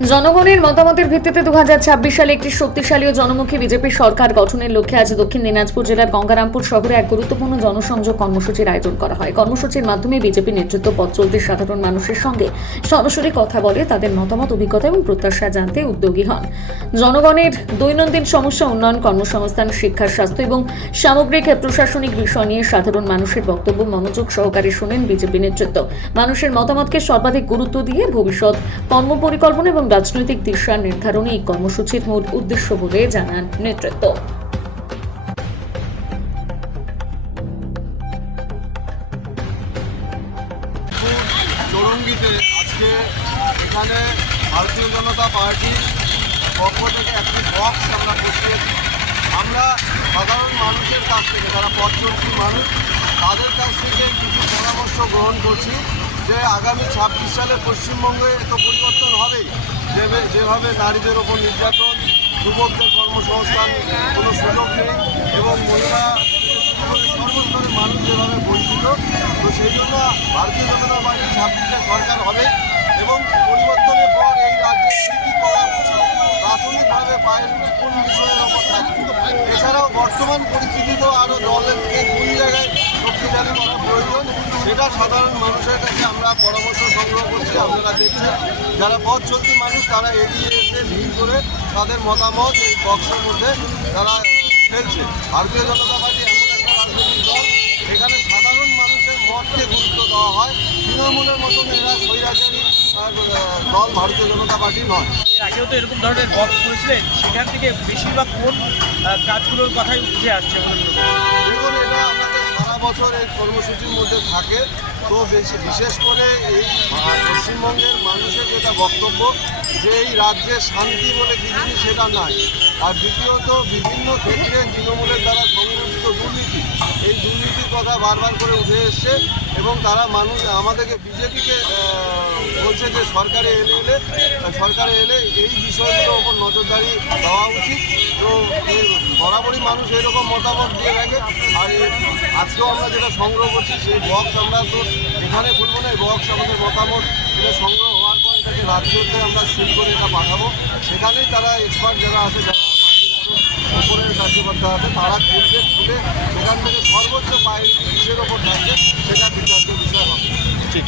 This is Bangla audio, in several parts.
জনগণের মতামতের ভিত্তিতে 2026 সালে একটি শক্তিশালী ও জনমুখী বিজেপি সরকার গঠনের লক্ষ্যে আজ দক্ষিণ দিনাজপুর জেলার গঙ্গারামপুর শহরে এক গুরুত্বপূর্ণ জনসংযোগ কর্মসূচির আয়োজন করা হয়। কর্মসূচির মাধ্যমে বিজেপি নেতৃত্ব পথ চলতি সাধারণ মানুষের সঙ্গে সরাসরি কথা বলে তাদের মতামত, অভিজ্ঞতা এবং প্রত্যাশা জানতে উদ্যোগী হন। জনগণের দৈনন্দিন সমস্যা, উন্নয়ন, কর্মসংস্থান, শিক্ষা, স্বাস্থ্য এবং সামগ্রিক প্রশাসনিক বিষয় নিয়ে সাধারণ মানুষের বক্তব্য মনোযোগ সহকারে শোনেন বিজেপি নেতৃত্ব। মানুষের মতামতকে সর্বাধিক গুরুত্ব দিয়ে ভবিষ্যৎ কর্মপরিকল্পনা এবং রাজনৈতিক দিশা নির্ধারণে এই কর্মসূচির মূল উদ্দেশ্য বলে জানান নেতৃত্ব। চৌরঙ্গিতে আজকে এখানে ভারতীয় জনতা পার্টির পক্ষ থেকে একটি বক্স আমরা বসিয়েছি। আমরা সাধারণ মানুষের কাছ থেকে, যারা পথচলতি মানুষ, তাদের কাছ থেকে কিছু পরামর্শ গ্রহণ করছি যে আগামী 26 সালে পশ্চিমবঙ্গে তো পরিবর্তন হবেই। যেভাবে নারীদের ওপর নির্যাতন, যুবকদের কর্মসংস্থান কোনো সুযোগ নেই এবং মহিলা সর্বস্তরের মানুষ যেভাবে বঞ্চিত, তো সেই জন্য ভারতীয় জনতা পার্টি 26-এ সরকার হবে এবং পরিবর্তনের পর এই রাজ্যে কী করা উচিত, প্রাথমিকভাবে প্রায়োরিটি কোন বিষয়ের ওপর থাকবে। এছাড়াও বর্তমান পরিস্থিতিতেও আরও দলেরকে কোন জায়গায় শক্তিশালী করা প্রয়োজন, সেটা সাধারণ মানুষের কাছে আমরা পরামর্শ সংগ্রহ করছি। আপনারা দেখছেন যারা পথ চলতি মানুষ তারা এগিয়ে এসে ভিড় করে তাদের মতামত এই বক্সের মধ্যে তারা ফেলছে। ভারতীয় জনতা পার্টি এমন একটা রাজনৈতিক দল, এখানে সাধারণ মানুষের মতকে গুরুত্ব দেওয়া হয়। তৃণমূলের মতন এরা স্বৈরাচারী দল ভারতীয় জনতা পার্টি নয়। এর আগেও তো এরকম ধরনের বক্স করেছিলেন, সেখান থেকে বেশিরভাগ কোন কাজগুলোর কথাই উঠে আসছে? দেখুন, এটা আমাদের সারা বছর এই কর্মসূচির মধ্যে থাকে। তো বিশেষ করে এই পশ্চিমবঙ্গের মানুষের যেটা বক্তব্য যে এই রাজ্যে শান্তি বলে কি জিনিস সেটা নাই। আর দ্বিতীয়ত বিভিন্ন ক্ষেত্রে তৃণমূলের দ্বারা সংগঠিত দুর্নীতি, এই দুর্নীতির কথা বারবার করে উঠে এসছে এবং তারা আমাদেরকে বিজেপিকে বলছে যে সরকারে এলে এই বিষয়গুলোর ওপর নজরদারি দেওয়া উচিত। তো বরাবরই মানুষ এরকম মতামত দিয়ে থাকে। আর আজকেও আমরা যেটা সংগ্রহ করছি সেই বক্স আমরা তো এখানে খুলবো না, এই বক্স আমাদের মতামত এটা সংগ্রহ হওয়ার পর এটাকে রাজ্যতে আমরা সিল করে এটা পাঠাবো। সেখানেই তারা এক্সপার্ট যারা আছে, যারা উপরের কার্যকর্তা আছে, তারা খুলে সেখান থেকে সর্বোচ্চ প্রায়োরিটি কিসের ওপর থাকছে সেটা বিচার্য বিষয় হবে। ঠিক,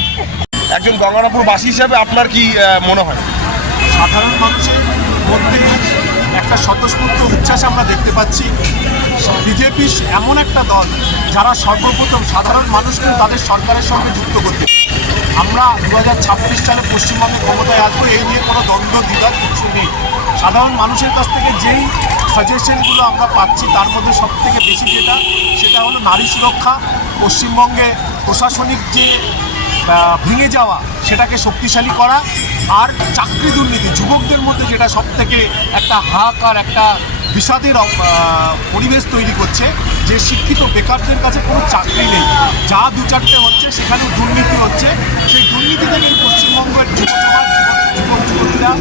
একজন গঙ্গারামপুরবাসী হিসাবে আপনার কি মনে হয়? সাধারণ মানুষের মধ্যে একটা স্বতঃস্ফূর্ত উচ্ছ্বাস আমরা দেখতে পাচ্ছি। বিজেপি এমন একটা দল যারা সর্বপ্রথম সাধারণ মানুষকে তাদের সরকারের সঙ্গে যুক্ত করতে। আমরা 2026 সালে পশ্চিমবঙ্গে ক্ষমতায় আসবো, এই নিয়ে কোনো দ্বন্দ্ব দ্বিধার কিছু নেই। সাধারণ মানুষের কাছ থেকে যেই সাজেশনগুলো আমরা পাচ্ছি তার মধ্যে সবথেকে বেশি সেটা হলো নারী সুরক্ষা, পশ্চিমবঙ্গে প্রশাসনিক যে ভেঙে যাওয়া সেটাকে শক্তিশালী করা, আর চাকরি দুর্নীতি যুবকদের মধ্যে যেটা সবথেকে একটা হাহাকার, একটা বিষাদের পরিবেশ তৈরি করছে, যে শিক্ষিত বেকারদের কাছে কোনো চাকরি নেই, যা দু চারটে হচ্ছে সেখানেও দুর্নীতি হচ্ছে। সেই দুর্নীতি থেকে পশ্চিমবঙ্গের যুবক যুবতীরা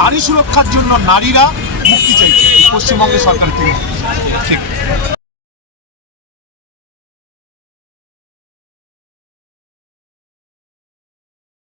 নারী সুরক্ষার জন্য নারীরা মুক্তি চাইছে পশ্চিমবঙ্গের সরকার থেকে। ঠিক।